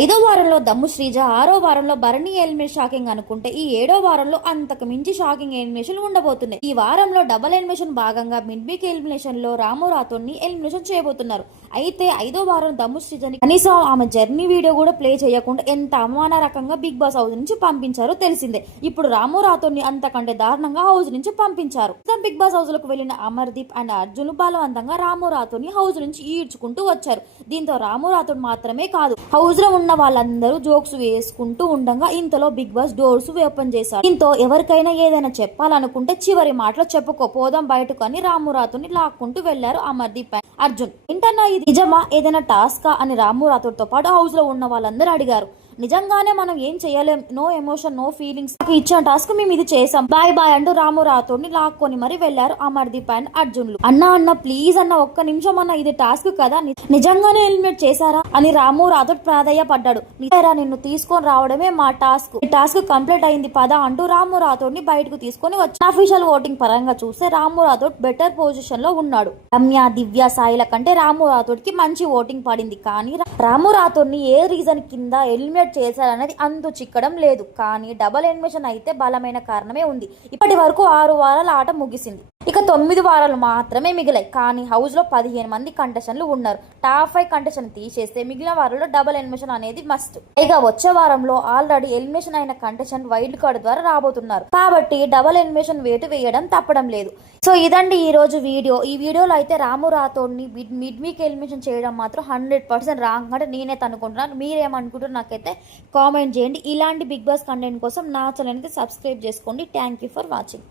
ఐదో వారంలో దమ్ము శ్రీజ ఆరో వారంలో భరణి ఎలిమినేషన్ షాకింగ్ అనుకుంటే ఈ ఏడో వారంలో అంతకు మించి షాకింగ్ ఎలిమినేషన్ ఉండబోతున్నాయి. ఈ వారంలో డబుల్ ఎలిమినేషన్ భాగంగా మిడ్ వీక్ ఎలిమినేషన్లో రాము రాథోడ్ని ఎలిమినేషన్ చేయబోతున్నారు. అయితే ఐదో వారం దమ్ము శ్రీజని కనీసం ఆమె జర్నీ వీడియో కూడా ప్లే చేయకుండా ఎంత అవమాన రకంగా బిగ్ బాస్ హౌస్ నుంచి పంపించారో తెలిసిందే. ఇప్పుడు రాము రాథోడ్ని అంతకంటే దారుణంగా హౌస్ నుంచి పంపించారు. బిగ్ బాస్ హౌస్లకు వెళ్ళిన అమర్దీప్ అండ్ అర్జున్ బలవంతంగా రాము రాథోడ్ని హౌస్ నుంచి ఈడ్చుకుంటూ వచ్చారు. దీంతో రాము రాథోడ్ మాత్రమే కాదు హౌస్లో ఉన్న వాళ్ళందరూ జోక్స్ వేసుకుంటూ ఉండగా ఇంతలో బిగ్ బాస్ డోర్స్ ఓపెన్ చేశారు దీంతో ఎవరికైనా ఏదైనా చెప్పాలనుకుంటే చివరి మాటలో చెప్పుకో పోదాం బయటకు అని రాము లాక్కుంటూ వెళ్ళారు అమర్దీప్ అర్జున్. ఏంటన్నా ఇది? నిజమా? ఏదైనా టాస్కా? అని రాము పాటు హౌస్లో ఉన్న వాళ్ళందరూ అడిగారు. నిజంగానే మనం ఏం చేయలేం. నో ఎమోషన్ నో ఫీలింగ్స్ ఇచ్చిన టాస్క్ మేము ఇది చేసాం బాయ్ బాయ్ అంటూ రాము రాతోని లాక్కొని మరి వెళ్ళారు అమర్దీప్ అండ్ అర్జున్లు. అన్న అన్న ప్లీజ్ అన్న ఒక్క నిమిషం అన్న ఇది టాస్క్ కదా. నిజంగానే ఎలిమినేట్ చేశారా? అని రాము రాథోడ్ ప్రాధాయపడ్డాడు నిజారా నిన్ను తీసుకొని రావడమే మా టాస్క్ ఈ టాస్క్ కంప్లీట్ అయింది పద అంటూ రాము రాథోడ్ని బయటకు తీసుకొని వచ్చి అఫీషియల్ ఓటింగ్ పరంగా చూస్తే రాము రాథోడ్ బెటర్ పొజిషన్లో ఉన్నాడు. రమ్య దివ్య సాయిల కంటే రాము రాథోడ్కి మంచి ఓటింగ్ పడింది. కానీ రాము రాథోడ్ని ఏ రీజన్ కింద ఎలిమినేట్ చేశారనేది అంతు చిక్కడం లేదు. కానీ డబల్ ఎలిమినేషన్ అయితే బలమైన కారణమే ఉంది. ఇప్పటి వరకు ఆరు వారాల ఆట ముగిసింది. ఇక తొమ్మిది వారాలు మాత్రమే మిగిలాయి. కానీ హౌస్లో పదిహేను మంది కంటెషన్లు ఉన్నారు. టాప్ ఫైవ్ కంటెషన్ తీసేస్తే మిగిలిన వారంలో డబల్ ఎలిమినేషన్ అనేది మస్ట్. పైగా వచ్చే వారంలో ఆల్రెడీ ఎలిమినేషన్ అయిన కంటెషన్ వైల్డ్ కార్డ్ ద్వారా రాబోతున్నారు. కాబట్టి డబల్ ఎలిమినేషన్ వేటు వేయడం తప్పడం లేదు. సో ఇదండి ఈ రోజు వీడియో. ఈ వీడియోలో అయితే రాము రాథోడ్ని మిడ్ మిడ్ వీక్ ఎలిమినేషన్ చేయడం మాత్రం హండ్రెడ్ పర్సెంట్ రాంగ్. అంటే నేనే అనుకుంటున్నాను మీరేమనుకుంటున్నారు? నాకైతే కామెంట్ చేయండి. ఇలాంటి బిగ్ బాస్ కంటెంట్ కోసం నా ఛానల్ అయితే సబ్స్క్రైబ్ చేసుకోండి. Thank you for watching